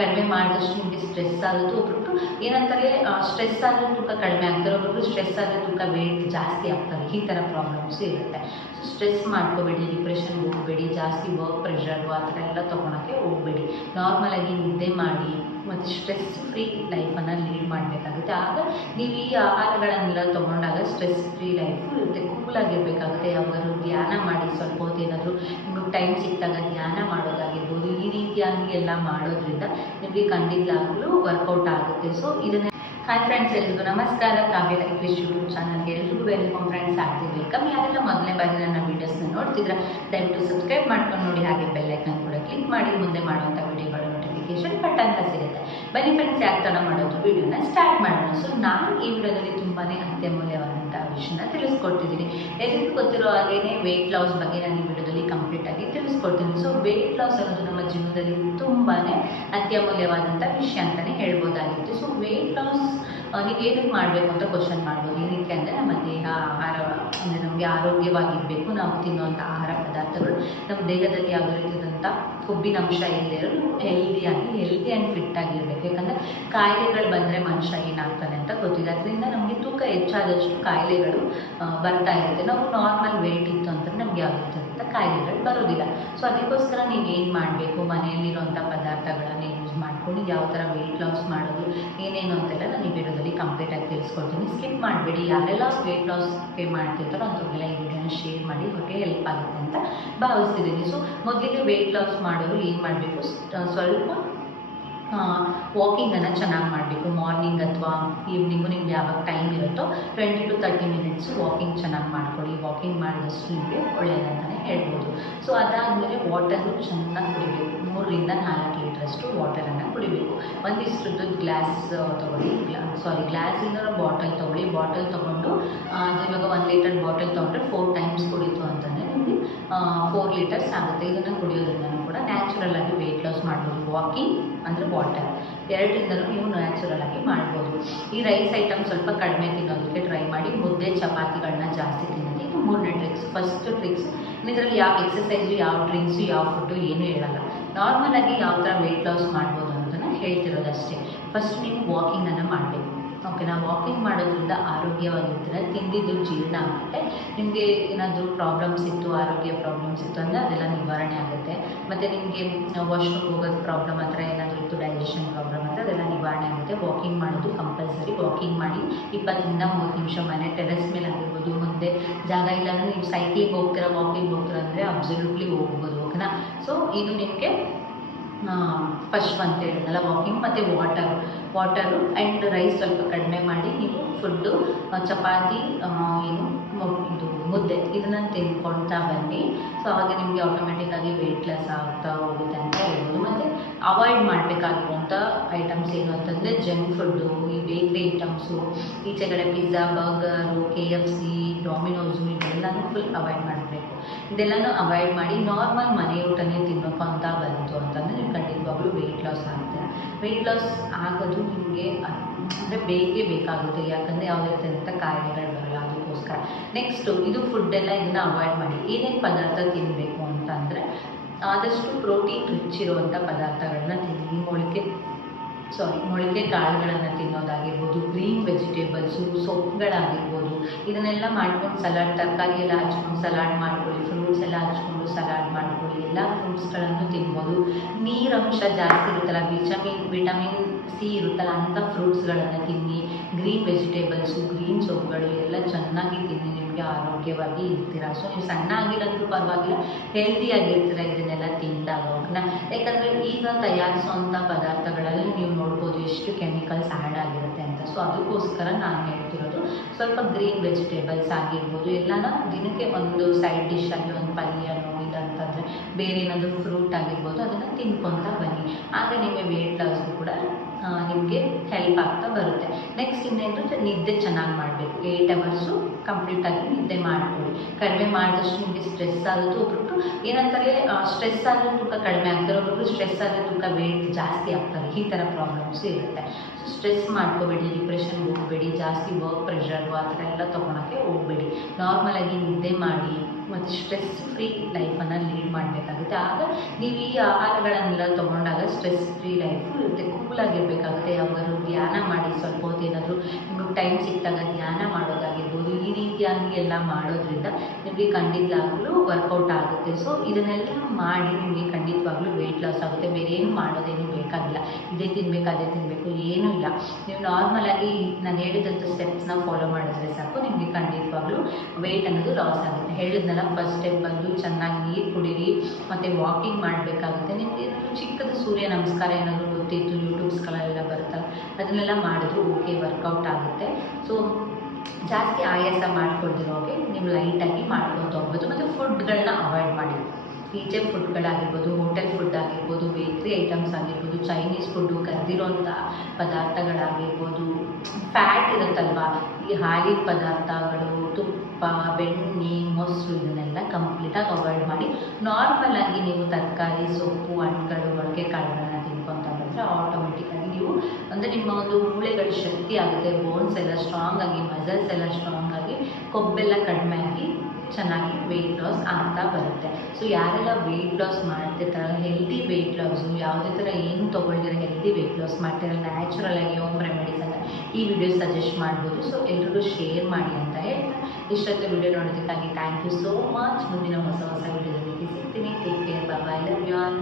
ಕಡಿಮೆ ಮಾಡಿದಷ್ಟು ನಿಮಗೆ ಸ್ಟ್ರೆಸ್ ಆಗುತ್ತೆ. ಒಬ್ಬೊಬ್ರು ಏನಂತಾರೆ, ಸ್ಟ್ರೆಸ್ ಆದರೆ ತೂಕ ಕಡಿಮೆ ಆಗ್ತಾರೆ, ಒಬ್ಬೊಬ್ರು ಸ್ಟ್ರೆಸ್ ಆದರೆ ತೂಕ ವೇಟ್ ಜಾಸ್ತಿ ಆಗ್ತಾರೆ. ಈ ಥರ ಪ್ರಾಬ್ಲಮ್ಸ್ ಇರುತ್ತೆ. ಸೊ ಸ್ಟ್ರೆಸ್ ಮಾಡ್ಕೋಬೇಡಿ, ಡಿಪ್ರೆಷನ್ಗೆ ಹೋಗಬೇಡಿ, ಜಾಸ್ತಿ ವರ್ಕ್ ಪ್ರೆಷರು ಆ ಥರ ಎಲ್ಲ ತೊಗೊಳಕ್ಕೆ ಹೋಗಬೇಡಿ. ನಾರ್ಮಲಾಗಿ ನಿದ್ದೆ ಮಾಡಿ ಮತ್ತು ಸ್ಟ್ರೆಸ್ ಫ್ರೀ ಲೈಫನ್ನು ಲೀಡ್ ಮಾಡಬೇಕಾಗುತ್ತೆ. ಆಗ ನೀವು ಈ ಆಹಾರಗಳನ್ನೆಲ್ಲ ತೊಗೊಂಡಾಗ ಸ್ಟ್ರೆಸ್ ಫ್ರೀ ಲೈಫು ಇರುತ್ತೆ. ಕೂಲಾಗಿರಬೇಕಾಗುತ್ತೆ. ಯಾವುದಾದ್ರು ಧ್ಯಾನ ಮಾಡಿ, ಸ್ವಲ್ಪ ಹೊತ್ತು ಏನಾದರೂ ನಿಮಗೆ ಟೈಮ್ ಸಿಕ್ಕಿದಾಗ ಧ್ಯಾನ ಮಾಡೋದಾಗಿರ್ಬೋದು. ಈ ರೀತಿಯಾಗಿ ಎಲ್ಲ ಮಾಡೋದ್ರಿಂದ ನಿಮಗೆ ಖಂಡಿತವಾಗ್ಲೂ ವರ್ಕೌಟ್ ಆಗುತ್ತೆ. ಸೊ ಇದನ್ನೇ ಹಾಯ್ ಫ್ರೆಂಡ್ಸ್, ಎಲ್ರಿಗೂ ನಮಸ್ಕಾರ. ಕಾವ್ಯ ಲೈಫ್ ಯೂಟ್ಯೂಬ್ ಚಾನಲ್ಗೆ ಎಲ್ರಿಗೂ ವೆಲ್ಕಮ್ ಫ್ರೆಂಡ್ಸ್. ಆಗ್ತೀವಿ ವೆಲ್ಕಮ್. ಯಾರೆಲ್ಲ ಮೊದಲನೇ ಬಾರಿ ನನ್ನ ವೀಡಿಯೋಸ್ನ ನೋಡ್ತಿದ್ರೆ ದಯವಿಟ್ಟು ಸಬ್ಸ್ಕ್ರೈಬ್ ಮಾಡ್ಕೊಂಡು ನೋಡಿ, ಹಾಗೆ ಬೆಲ್ಲೈಕನ್ ಕೂಡ ಕ್ಲಿಕ್ ಮಾಡಿ ಮುಂದೆ ಮಾಡುವಂಥ ವೀಡಿಯೋಗಳ ನೋಟಿಫಿಕೇಶನ್ ಬಟನ್ ಅಂತ ಸಿಗುತ್ತೆ. ಬನ್ನಿ ಫ್ರೆಂಡ್ಸ್, ಯಾಕೆ ಥರ ಮಾಡೋದು ವಿಡಿಯೋನ ಸ್ಟಾರ್ಟ್ ಮಾಡೋಣ. ಸೊ ನಾನು ಈ ವಿಡಿಯೋದಲ್ಲಿ ತುಂಬಾ ಅತ್ಯಮೂಲ್ಯವಾದಂಥ ವಿಷಯನ ತಿಳಿಸ್ಕೊಡ್ತಿದ್ದೀನಿ. ಎಲ್ರಿಗೂ ಗೊತ್ತಿರೋ ಹಾಗೇನೆ ವೆಯ್ಟ್ ಲಾಸ್ ಬಗ್ಗೆ ನಾನು ಈ ವಿಡಿಯೋದಲ್ಲಿ ಕಂಪ್ಲೀಟಾಗಿ ತಿಳಿಸ್ಕೊಡ್ತೀನಿ. ಸೊ ವೆಯ್ಟ್ ಲಾಸ್ ಅನ್ನೋದು ನಮ್ಮ ಜೀವನದಲ್ಲಿ ತುಂಬಾ ಅತ್ಯಮೂಲ್ಯವಾದಂಥ ವಿಷಯ ಅಂತಲೇ ಹೇಳ್ಬೋದಾಗಿತ್ತು. ಸೊ ವೆಯ್ಟ್ ಲಾಸ್ ನೀವು ಏನಕ್ಕೆ ಮಾಡಬೇಕು ಅಂತ ಕ್ವಶನ್ ಮಾಡ್ಬೋದು. ಏನಕ್ಕೆ ಅಂದರೆ ನಮ್ಮ ದೇಹ ಆಹಾರ ಅಂದರೆ ನಮಗೆ ಆರೋಗ್ಯವಾಗಿರಬೇಕು. ನಾವು ತಿನ್ನುವಂಥ ಆಹಾರ ಪದಾರ್ಥಗಳು ನಮ್ಮ ದೇಹದಲ್ಲಿ ಯಾವುದೇ ರೀತಿಯಾದಂಥ ಕೊಬ್ಬಿನಂಶ ಇಲ್ಲದೆ ಇರೋದು ಹೆಲ್ದಿ ಆ್ಯಂಡ್ ಫಿಟ್ ಆಗಿರಬೇಕು. ಯಾಕಂದರೆ ಕಾಯಿಲೆಗಳು ಬಂದರೆ ಮನುಷ್ಯ ಏನಾಗ್ತಾನೆ ಅಂತ ಗೊತ್ತಿದೆ. ಅದರಿಂದ ನಮಗೆ ತೂಕ ಹೆಚ್ಚಾದಷ್ಟು ಕಾಯಿಲೆಗಳು ಬರ್ತಾ ಇರುತ್ತೆ. ನಾವು ನಾರ್ಮಲ್ ವೆಯ್ಟ್ ಇತ್ತು ಅಂತಂದರೆ ನಮಗೆ ಯಾವುದೇ ರೀತಿಯಾದಂಥ ಕಾಯಿಲೆಗಳು ಬರೋದಿಲ್ಲ. ಸೊ ಅದಕ್ಕೋಸ್ಕರ ನೀವು ಏನು ಮಾಡಬೇಕು, ಮನೆಯಲ್ಲಿರುವಂಥ ಪದಾರ್ಥಗಳನ್ನು ಯೂಸ್ ಮಾಡ್ಕೊಂಡು ಯಾವ ಥರ ವೆಯ್ಟ್ ಲಾಸ್ ಮಾಡೋದು ಏನೇನು ಅಂತೆಲ್ಲ ನಾನು ಈ ವಿಡಿಯೋದಲ್ಲಿ ಕಂಪ್ಲೀಟಾಗಿ ತಿಳಿಸ್ಕೊಡ್ತೀನಿ. ಸ್ಕಿಪ್ ಮಾಡಬೇಡಿ. ಯಾರೆಲ್ಲ ವೆಯ್ಟ್ ಲಾಸ್ ಮಾಡ್ತಿರ್ತಾರೋ ಅಂಥವ್ರಿಗೆಲ್ಲ ಈ ವಿಡಿಯೋನ ಶೇರ್ ಮಾಡಿ, ಅವ್ರಿಗೆ ಹೆಲ್ಪ್ ಆಗುತ್ತೆ ಅಂತ ಭಾವಿಸ್ತಿದ್ದೀನಿ. ಸೊ ಮೊದಲಿಗೆ ವೆಯ್ಟ್ ಲಾಸ್ ಮಾಡೋರು ಏನು ಮಾಡಬೇಕು, ಸ್ವಲ್ಪ ವಾಕಿಂಗನ್ನು ಚೆನ್ನಾಗಿ ಮಾಡಬೇಕು. ಮಾರ್ನಿಂಗ್ ಅಥವಾ ಈವ್ನಿಂಗು ನಿಮ್ಗೆ ಯಾವಾಗ ಟೈಮ್ ಇರುತ್ತೋ 20 to 30 ಮಿನಿಟ್ಸು ವಾಕಿಂಗ್ ಚೆನ್ನಾಗಿ ಮಾಡ್ಕೊಳ್ಳಿ. ವಾಕಿಂಗ್ ಮಾಡಿದಷ್ಟು ನಿಮಗೆ ಒಳ್ಳೆಯದಂತಲೇ ಹೇಳ್ಬೋದು. ಸೊ ಅದಾದಮೇಲೆ ವಾಟರು ಚೆನ್ನಾಗಿ ಕುಡಿಬೇಕು. 3 ರಿಂದ 4 ಲೀಟ್ರಷ್ಟು ವಾಟರನ್ನು ಕುಡಿಬೇಕು. ಒಂದಿಷ್ಟು ಗ್ಲಾಸ್ ತೊಗೊಳ್ಳಿ, ಗ್ಲಾಸಿಂದ ಬಾಟಲ್ ತೊಗೊಳ್ಳಿ. ಬಾಟಲ್ ತೊಗೊಂಡು ಇವಾಗ 1 ಲೀಟರ್ ಬಾಟಲ್ ತೊಗೊಂಡ್ರೆ 4 ಟೈಮ್ಸ್ ಕುಡಿತು ಅಂತಂದರೆ ನಿಮಗೆ 4 ಲೀಟರ್ಸ್ ಆಗುತ್ತೆ. ಇದನ್ನು ಕುಡಿಯೋದ್ರಿಂದ ಕೂಡ ನ್ಯಾಚುರಲ್ ಆಗಿ ವೆಯ್ಟ್ ಲಾಸ್ ಮಾಡ್ಬೋದು. ವಾಕಿಂಗ್ ಅಂದರೆ ವಾಟರ್ ಎರಡರಿಂದಲೂ ನೀವು ನ್ಯಾಚುರಲ್ ಆಗಿ ಮಾಡ್ಬೋದು. ಈ ರೈಸ್ ಐಟಮ್ ಸ್ವಲ್ಪ ಕಡಿಮೆ ತಿನ್ನೋದಕ್ಕೆ ಟ್ರೈ ಮಾಡಿ. ಮುದ್ದೆ ಚಪಾತಿಗಳನ್ನ ಜಾಸ್ತಿ ತಿನ್ನೋದು. ಇದು 3ನೇ ಟ್ರಿಕ್ಸ್. ಫಸ್ಟ್ ಟ್ರಿಕ್ಸ್, ಇದರಲ್ಲಿ ಯಾವ ಎಕ್ಸಸೈಸು, ಯಾವ ಡ್ರಿಂಕ್ಸು, ಯಾವ ಫುಡ್ಡು ಏನೂ ಹೇಳಲ್ಲ. ನಾರ್ಮಲಾಗಿ ಯಾವ ಥರ ವೆಯ್ಟ್ ಲಾಸ್ ಮಾಡ್ಬೋದು ಅಂತಲೇ ಹೇಳ್ತಿರೋದಷ್ಟೇ. ಫಸ್ಟ್ ನೀವು ವಾಕಿಂಗನ್ನು ಮಾಡಬೇಕು. ಓಕೆನಾ? ವಾಕಿಂಗ್ ಮಾಡೋದ್ರಿಂದ ಆರೋಗ್ಯವಾಗಿರ್ತೀರ. ತಿಂದಿದ್ದು ಜೀರ್ಣ ಆಗುತ್ತೆ. ನಿಮಗೆ ಏನಾದರೂ ಪ್ರಾಬ್ಲಮ್ಸ್ ಇತ್ತು, ಆರೋಗ್ಯ ಪ್ರಾಬ್ಲಮ್ಸ್ ಇತ್ತು ಅಂದರೆ ಅದೆಲ್ಲ ನಿವಾರಣೆ ಆಗುತ್ತೆ. ಮತ್ತು ನಿಮಗೆ ವಾಶ್ರೂಮ್ ಹೋಗೋದು ಪ್ರಾಬ್ಲಮ್ ಆ ಥರ ಏನಾದರೂ ಇತ್ತು, ಡೈಜೆಷನ್ ಪ್ರಾಬ್ಲಮ್ ಅಂದರೆ ಅದೆಲ್ಲ ನಿವಾರಣೆ ಆಗುತ್ತೆ. ವಾಕಿಂಗ್ ಮಾಡೋದು ಕಂಪಲ್ಸರಿ. ವಾಕಿಂಗ್ ಮಾಡಿ 20 ರಿಂದ 30 ನಿಮಿಷ ಮನೆ ಟೆರೆಸ್ ಮೇಲೆ ಆಗಿರ್ಬೋದು. ಮುಂದೆ ಜಾಗ ಇಲ್ಲ ಅಂದರೆ ನೀವು ಸೈಕ್ಲಿಂಗ್ ಹೋಗ್ತೀರಾ, ವಾಕಿಂಗ್ ಹೋಗ್ತೀರಾ ಅಂದರೆ ಅಬ್ಸಲ್ಯೂಟ್ಲಿ ಹೋಗ್ಬೋದು. ಓಕೆನಾ? ಸೊ ಇದು ನಿಮಗೆ ಫಸ್ಟ್ ಅಂತ ಹೇಳಿದ್ನಲ್ಲ, ವಾಕಿಂಗ್ ಮತ್ತು ವಾಟರು ಆ್ಯಂಡ್ ರೈಸ್ ಸ್ವಲ್ಪ ಕಡಿಮೆ ಮಾಡಿ ನೀವು ಫುಡ್ಡು ಚಪಾತಿ ಇದು ಮುದ್ದೆ ಇದನ್ನು ತಿನ್ಕೊಳ್ತಾ ಬನ್ನಿ. ಸೊ ಆವಾಗ ನಿಮಗೆ ಆಟೋಮೆಟಿಕ್ಕಾಗಿ ವೆಯ್ಟ್ ಲಾಸ್ ಆಗ್ತಾ ಹೋಗುತ್ತೆ ಅಂತ ಹೇಳ್ಬೋದು. ಮತ್ತು ಅವಾಯ್ಡ್ ಮಾಡಬೇಕಾಗಿರುವಂಥ ಐಟಮ್ಸ್ ಏನು ಅಂತಂದರೆ ಜಂಕ್ ಫುಡ್ಡು, ಈ ಬೇಕ್ರಿ ಐಟಮ್ಸು, ಈಚೆಗಡೆ ಪಿಜ್ಜಾ, ಬರ್ಗರು, KFC, ಡಾಮಿನೋಸು ಇದೆಲ್ಲನೂ ಫುಲ್ ಅವಾಯ್ಡ್ ಮಾಡಬೇಕು. ಇದೆಲ್ಲನೂ ಅವಾಯ್ಡ್ ಮಾಡಿ ನಾರ್ಮಲ್ ಮನೆ ಊಟನೇ ತಿನ್ನಬೇಕು ಅಂತ ಬಂತು ಅಂತಂದರೆ ನೀವು ಖಂಡಿತವಾಗ್ಲೂ ವೆಯ್ಟ್ ಲಾಸ್ ಆಗುತ್ತೆ. ವೆಯ್ಟ್ ಲಾಸ್ ಆಗೋದು ನಿಮಗೆ ಅಂದರೆ ಬೇಕೇ ಬೇಕಾಗುತ್ತೆ. ಯಾಕಂದರೆ ಯಾವುದೇ ರೀತಿಯಾದಂಥ ಕಾಯಿಲೆಗಳು ಬರಲ್ಲ. ಅದಕ್ಕೋಸ್ಕರ ನೆಕ್ಸ್ಟು ಇದು ಫುಡ್ಡೆಲ್ಲ ಇದನ್ನು ಅವಾಯ್ಡ್ ಮಾಡಿ. ಏನೇನು ಪದಾರ್ಥ ತಿನ್ನಬೇಕು ಅಂತಂದರೆ ಆದಷ್ಟು ಪ್ರೋಟೀನ್ ರಿಚ್ ಇರುವಂಥ ಪದಾರ್ಥಗಳನ್ನ ತಿನ್ನಿ. ಮೊಳಕೆ ಕಾಳುಗಳನ್ನು ತಿನ್ನೋದಾಗಿರ್ಬೋದು, ಗ್ರೀನ್ ವೆಜಿಟೇಬಲ್ಸು, ಸೊಪ್ಪುಗಳಾಗಿರ್ಬೋದು. ಇದನ್ನೆಲ್ಲ ಮಾಡ್ಕೊಂಡು ಸಲಾಡ್, ತರಕಾರಿ ಎಲ್ಲ ಹಚ್ಕೊಂಡು ಸಲಾಡ್ ಮಾಡ್ಕೊಳ್ಳಿ. ಫ್ರೂಟ್ಸ್ ಎಲ್ಲ ಹಚ್ಕೊಂಡು ಸಲಾಡ್ ಮಾಡ್ಕೊಳ್ಳಿ. ಎಲ್ಲ ಫ್ರೂಟ್ಸ್ಗಳನ್ನು ತಿನ್ಬೋದು. ನೀರಂಶ ಜಾಸ್ತಿ ಇರುತ್ತಲ್ಲ, ವಿಟಮಿನ್ C ಇರುತ್ತಲ್ಲ, ಅಂಥ ಫ್ರೂಟ್ಸ್ಗಳನ್ನು ತಿನ್ನಿ. ಗ್ರೀನ್ ವೆಜಿಟೇಬಲ್ಸು, ಗ್ರೀನ್ ಸೊಪ್ಪುಗಳು ಎಲ್ಲ ಚೆನ್ನಾಗಿ ತಿನ್ನಿ. ನಿಮಗೆ ಆರೋಗ್ಯವಾಗಿ ಇರ್ತೀರ. ಸೊ ನೀವು ಸಣ್ಣ ಆಗಿರೋದ್ರೂ ಪರವಾಗಿಲ್ಲ, ಹೆಲ್ದಿಯಾಗಿರ್ತೀರ ಇದನ್ನೆಲ್ಲ ತಿಂದಾಗ. ಓಕೆನಾ? ಯಾಕಂದರೆ ಈಗ ತಯಾರಿಸುವಂಥ ಪದಾರ್ಥಗಳಲ್ಲಿ ನೀವು ನೋಡ್ಬೋದು ಎಷ್ಟು ಕೆಮಿಕಲ್ಸ್ ಆ್ಯಡ್ ಆಗಿರುತ್ತೆ ಅಂತ. ಸೊ ಅದಕ್ಕೋಸ್ಕರ ನಾನು ಹೇಳ್ತಿರೋದು ಸ್ವಲ್ಪ ಗ್ರೀನ್ ವೆಜಿಟೇಬಲ್ಸ್ ಆಗಿರ್ಬೋದು ಎಲ್ಲನ ದಿನಕ್ಕೆ ಒಂದು ಸೈಡ್ ಡಿಶ್ ಆಗಿ ಒಂದು ಪಲ್ಯನೋ ಇದಂತಂದರೆ ಬೇರೆ ಏನಾದರೂ ಫ್ರೂಟ್ ಆಗಿರ್ಬೋದು ಅದನ್ನು ತಿನ್ಕೊತಾ ಬನ್ನಿ. ಆಗ ನಿಮಗೆ ವೆಯ್ಟ್ ಲಾಸ್ಗೂ ಕೂಡ ನಿಮಗೆ ಹೆಲ್ಪ್ ಆಗ್ತಾ ಬರುತ್ತೆ. ನೆಕ್ಸ್ಟ್ ಇನ್ನೇನಂದರೆ ನಿದ್ದೆ ಚೆನ್ನಾಗಿ ಮಾಡಬೇಕು. 8 ಅವರ್ಸು ಕಂಪ್ಲೀಟಾಗಿ ನಿದ್ದೆ ಮಾಡಿಕೊಳ್ಳಿ. ಕಡಿಮೆ ಮಾಡಿದಷ್ಟು ನಿಮಗೆ ಸ್ಟ್ರೆಸ್ ಆಗೋದು. ಒಬ್ಬೊಬ್ರು ಏನಂತಾರೆ, ಸ್ಟ್ರೆಸ್ ಆದರೆ ತೂಕ ಕಡಿಮೆ ಆಗ್ತಾರೆ, ಒಬ್ಬೊಬ್ರು ಸ್ಟ್ರೆಸ್ ಆದರೆ ತೂಕ ವೆಯ್ಟ್ ಜಾಸ್ತಿ ಆಗ್ತಾರೆ. ಈ ಥರ ಪ್ರಾಬ್ಲಮ್ಸ್ ಇರುತ್ತೆ. ಸೊ ಸ್ಟ್ರೆಸ್ ಮಾಡ್ಕೋಬೇಡಿ, ಡಿಪ್ರೆಷನ್ಗೆ ಹೋಗಬೇಡಿ, ಜಾಸ್ತಿ ವರ್ಕ್ ಪ್ರೆಷರು ಆ ಥರ ಎಲ್ಲ ತೊಗೊಳಕ್ಕೆ ಹೋಗಬೇಡಿ. ನಾರ್ಮಲಾಗಿ ನಿದ್ದೆ ಮಾಡಿ ಮತ್ತು ಸ್ಟ್ರೆಸ್ ಫ್ರೀ ಲೈಫನ್ನು ಲೀಡ್ ಮಾಡಬೇಕಾಗುತ್ತೆ. ಆಗ ನೀವು ಈ ಆಹಾರಗಳನ್ನೆಲ್ಲ ತೊಗೊಂಡಾಗ ಸ್ಟ್ರೆಸ್ ಫ್ರೀ ಲೈಫು ಇರುತ್ತೆ. ಕೂಲಾಗಿರಬೇಕಾಗುತ್ತೆ. ಯಾವಾಗಾದ್ರೂ ಧ್ಯಾನ ಮಾಡಿ, ಸ್ವಲ್ಪ ಹೊತ್ತು ಏನಾದರೂ ನಿಮಗೆ ಟೈಮ್ ಸಿಕ್ಕಿದಾಗ ಧ್ಯಾನ ಮಾಡೋದಾಗಿರ್ಬೋದು. ಈ ರೀತಿಯಾಗಿ ಎಲ್ಲ ಮಾಡೋದ್ರಿಂದ ನಿಮಗೆ ಖಂಡಿತವಾಗ್ಲೂ ವರ್ಕೌಟ್ ಆಗುತ್ತೆ. ಸೊ ಇದನ್ನೆಲ್ಲ ಮಾಡಿ ನಿಮಗೆ ಖಂಡಿತವಾಗ್ಲೂ ವೆಯ್ಟ್ ಲಾಸ್ ಆಗುತ್ತೆ. ಬೇರೆ ಏನು ಮಾಡೋದೇನು ಬೇಕಾಗಿಲ್ಲ. ಇದೇ ತಿನ್ನಬೇಕು, ಅದೇ ತಿನ್ನಬೇಕು ಏನೂ ಇಲ್ಲ. ನೀವು ನಾರ್ಮಲಾಗಿ ನಾನು ಹೇಳಿದಂಥ ಸ್ಟೆಪ್ಸ್ನ ಫಾಲೋ ಮಾಡಿದ್ರೆ ಸಾಕು, ನಿಮಗೆ ಖಂಡಿತವಾಗ್ಲೂ ವೆಯ್ಟ್ ಅನ್ನೋದು ಲಾಸ್ ಆಗುತ್ತೆ. ಹೇಳಿದ್ನಲ್ಲ, ಫಸ್ಟ್ ಸ್ಟೆಪ್ ಬಂದು ಚೆನ್ನಾಗಿ ನೀರು ಕುಡೀರಿ ಮತ್ತು ವಾಕಿಂಗ್ ಮಾಡಬೇಕಾಗುತ್ತೆ. ನಿಮಗೆ ಏನಾದರೂ ಚಿಕ್ಕದು ಸೂರ್ಯ ನಮಸ್ಕಾರ ಏನಾದರೂ ಗೊತ್ತಿತ್ತು, ಯೂಟ್ಯೂಬ್ಸ್ಗಳೆಲ್ಲ ಬರುತ್ತಲ್ಲ, ಅದನ್ನೆಲ್ಲ ಮಾಡಿದ್ರು ಓಕೆ, ವರ್ಕೌಟ್ ಆಗುತ್ತೆ. ಸೊ ಜಾಸ್ತಿ ಆಯಾಸ ಮಾಡ್ಕೊಳ್ದಿರೋ ಹಾಗೆ ನೀವು ಲೈಟಾಗಿ ಮಾಡ್ಕೊತ ಹೋಗ್ಬೋದು. ಮತ್ತು ಫುಡ್ಗಳನ್ನ ಅವಾಯ್ಡ್ ಮಾಡಿ. ಈಚೆ ಫುಡ್ಗಳಾಗಿರ್ಬೋದು, ಹೋಟೆಲ್ ಫುಡ್ ಆಗಿರ್ಬೋದು, ಬೇಕ್ರಿ ಐಟಮ್ಸ್ ಆಗಿರ್ಬೋದು, ಚೈನೀಸ್ ಫುಡ್ಡು, ಕರೆದಿರೋಂಥ ಪದಾರ್ಥಗಳಾಗಿರ್ಬೋದು, ಫ್ಯಾಟ್ ಇರುತ್ತಲ್ವ, ಈ ಹಾಲಿನ ಪದಾರ್ಥಗಳು, ತುಪ್ಪ, ಬೆಣ್ಣೆ, ಮೊಸರು, ಇದನ್ನೆಲ್ಲ ಕಂಪ್ಲೀಟಾಗಿ ಅವಾಯ್ಡ್ ಮಾಡಿ ನಾರ್ಮಲಾಗಿ ನೀವು ತರಕಾರಿ, ಸೊಪ್ಪು, ಹಣ್ಣುಗಳು, ಮೊಳಕೆ ಕಾಳುಗಳನ್ನ ತಿನ್ಕೊತ ಬಂದರೆ ಆಟೋಮೆಟಿಕ್ಕಾಗಿ ನೀವು ಅಂದರೆ ನಿಮ್ಮ ಒಂದು ಮೂಳೆಗಳು ಶಕ್ತಿ ಆಗುತ್ತೆ. ಬೋನ್ಸ್ ಎಲ್ಲ ಸ್ಟ್ರಾಂಗ್ ಆಗಿ, ಮಸಲ್ಸ್ ಎಲ್ಲ ಸ್ಟ್ರಾಂಗ್ ಆಗಿ, ಕೊಬ್ಬೆಲ್ಲ ಕಡಿಮೆ ಆಗಿ ಚೆನ್ನಾಗಿ ವೆಯ್ಟ್ ಲಾಸ್ ಆಗ್ತಾ ಬರುತ್ತೆ. ಸೊ ಯಾರೆಲ್ಲ ವೆಯ್ಟ್ ಲಾಸ್ ಮಾಡ್ತಿರ್ತಾರಲ್ಲ, ಹೆಲ್ದಿ ವೆಯ್ಟ್ ಲಾಸು, ಯಾವುದೇ ಥರ ಏನು ತೊಗೊಳ್ದಿರೋ ಹೆಲ್ದಿ ವೆಯ್ಟ್ ಲಾಸ್ ಮಾಡ್ತಿರಲ್ಲ, ನ್ಯಾಚುರಲಾಗಿ ಹೋಮ್ ರೆಮಿಡೀಸ್ ಅಂತ ಈ ವಿಡಿಯೋ ಸಜೆಸ್ಟ್ ಮಾಡ್ಬೋದು. ಸೊ ಎಲ್ರಿಗೂ ಶೇರ್ ಮಾಡಿ ಅಂತ ಹೇಳ್ತಾ ಇಷ್ಟೊತ್ತು ವಿಡಿಯೋ ನೋಡೋದಕ್ಕಾಗಿ ಥ್ಯಾಂಕ್ ಯು ಸೋ ಮಚ್. ಮುಂದಿನ ಹೊಸ ಹೊಸ ವಿಡಿಯೋದಲ್ಲಿ ಸಿಗ್ತೀನಿ. Take care, bye, love you all.